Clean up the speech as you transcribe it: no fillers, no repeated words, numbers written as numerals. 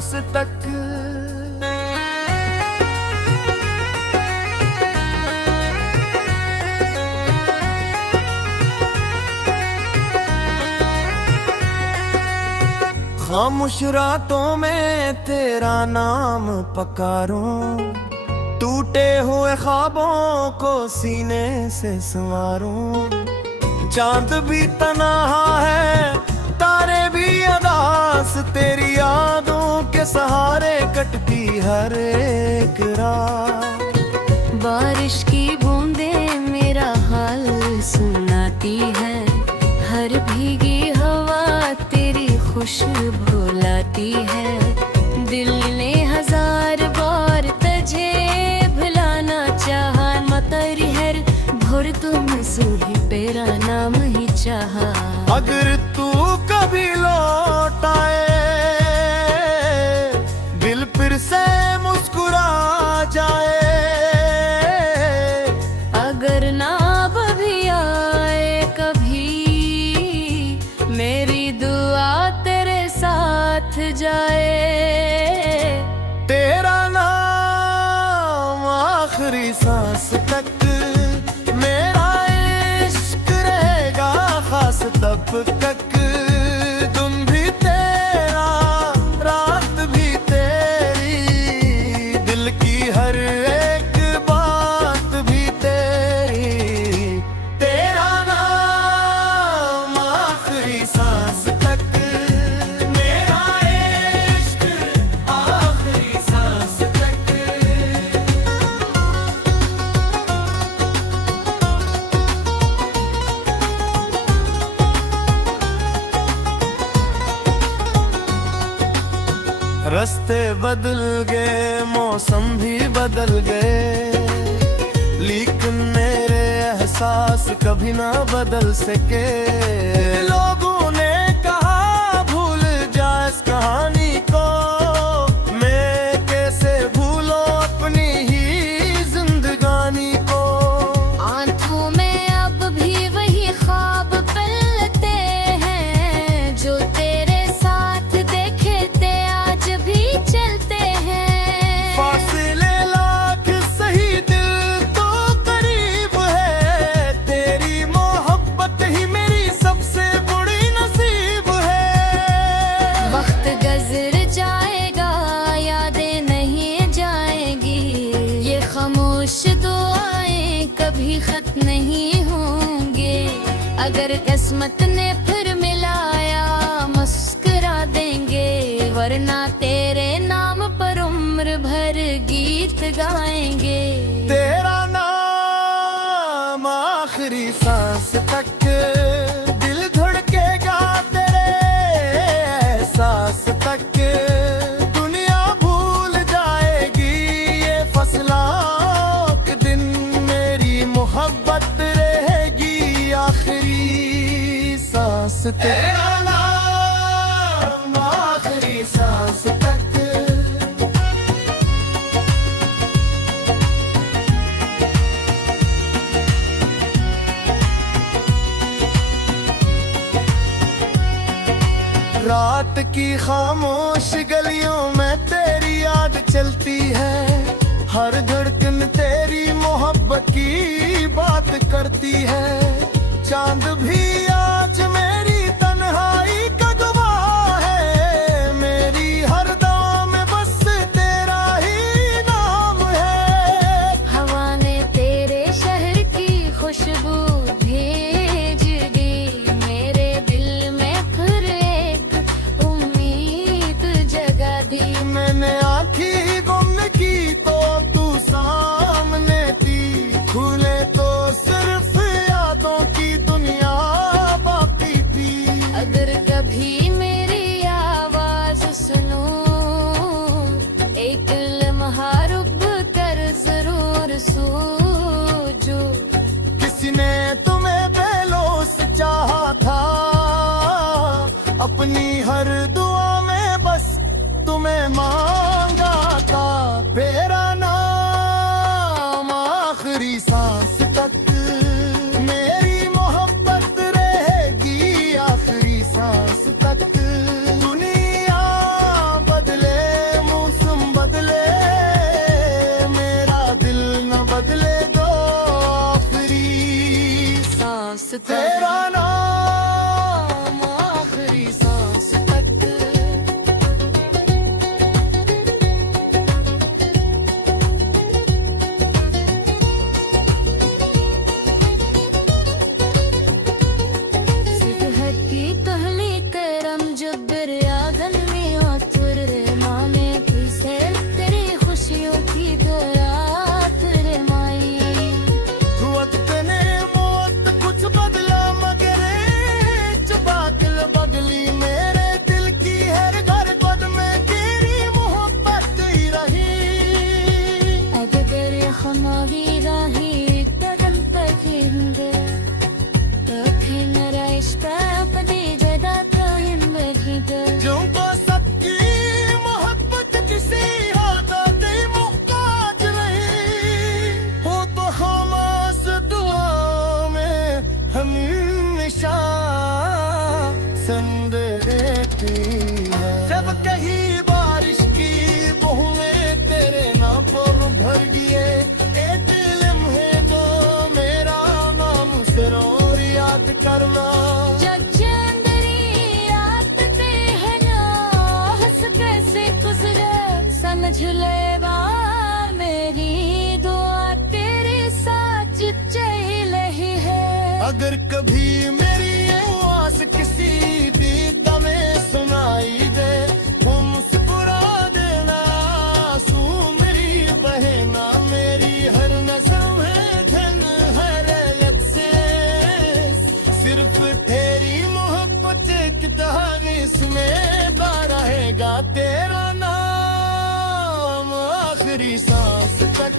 सांस तक। खामोश रातों में तेरा नाम पकारूं, टूटे हुए ख्वाबों को सीने से संवारूं। चांद भी तन्हा है, तारे भी अदास, तेरी यादों के सहारे कटती हर एक रात। बारिश की बूंदें मेरा हाल सुनाती है, हर भीगी हवा तेरी खुशबू लाती है। दिल ने हजार बार तुझे भुलाना चाहा, मतर हर भोर तुम सूही तेरा नाम ही चाहा। अगर तू कभी लौट आए, दिल फिर से मुस्कुरा जाए। अगर ना भी आए कभी, मेरी दुआ तेरे साथ जाए। तेरा नाम आखिरी सांस तक, मेरा इश्क रहेगा खास तब तक। दिन भी तेरा, रात भी तेरी, दिल की हर एक बात भी तेरी। तेरा नाम आखिरी सांस तक, मेरा इश्क आखिरी सांस तक। रास्ते बदल गए, मौसम भी बदल गए, लेकिन मेरे एहसास कभी ना बदल सके। लोगों ने कहा भूल जा इस कहानी को, मैं कैसे भूलो अपनी ही जिंदगानी को। आंखों में अब भी वही ख्वाब पलते हैं, जो तेरे साथ देखे थे आज भी चलते हैं। फासले लाख सही, दिल तो करीब है, तेरी मोहब्बत ही मेरी सबसे बड़ी नसीब है। वक्त गुजर जाएगा, यादें नहीं जाएंगी, ये खामोश दुआएं कभी खत्म नहीं होंगे। अगर किस्मत ने फिर मिलाया मुस्कुरा देंगे, वरना तेरे नाम पर उम्र भर गीत गाएंगे। तेरा नाम आखिरी सांस तक, दिल धड़केगा तेरे एहसास तक। दुनिया भूल जाएगी ये फसलों के दिन, मेरी मोहब्बत रहेगी आखिरी सांस तक। तेरा नाम आखिरी सांस तक। रात की खामोश गलियों में तेरी याद चलती है, हर धड़कन तेरी मोहब्बत की बात करती है। चांद भी आज मेरी तन्हाई का गवाह है, मेरी हर दवा में बस तेरा ही नाम है। हवा ने तेरे शहर की खुशबू भेज दी, मेरे दिल में फिर एक उम्मीद जगा दी। मैंने आँखें गुम की तो तू सामने थी, खुले तो सिर्फ तक तेरा नाम आखिरी सांस तक। सिदहत की तहली करम जब्बर आगन में औतर रे माने पिसे तेरी खुशियों की दरात रे माई। वक्त ने मौत कुछ बदला मगर चबाकल बदली मेरे दिल की हर घर पद में तेरी मोहब्बत ही रही। अगर हमारी राही कदम पकड़ेंगे तो फिर मेरा इश्क पदी जदा कायम रहेगा। जिनको सबकी मोहब्बत किसी आदत मुहताज नहीं हो तो हमास दुआ में हमेशा संग रहती है। जब कहीं बारिश की बूंदें तेरे नाम पर भर गए एक लम्हे तो मेरा नाम जरूर याद करना। जब चंदरी रात पे है ना हंस कैसे गुजरे समझ ले बा मेरी दुआ तेरे साथ चल रही है। अगर कभी मेरी ये आस किसी भी दमे सुनाई दे वो मुस्कुरा देना आंसू मेरी बहना। मेरी हर नजर में धन हर रैयत से सिर्फ तेरी मोहब्बत की तहरीस में रहेगा तेरा नाम आखिरी सांस तक।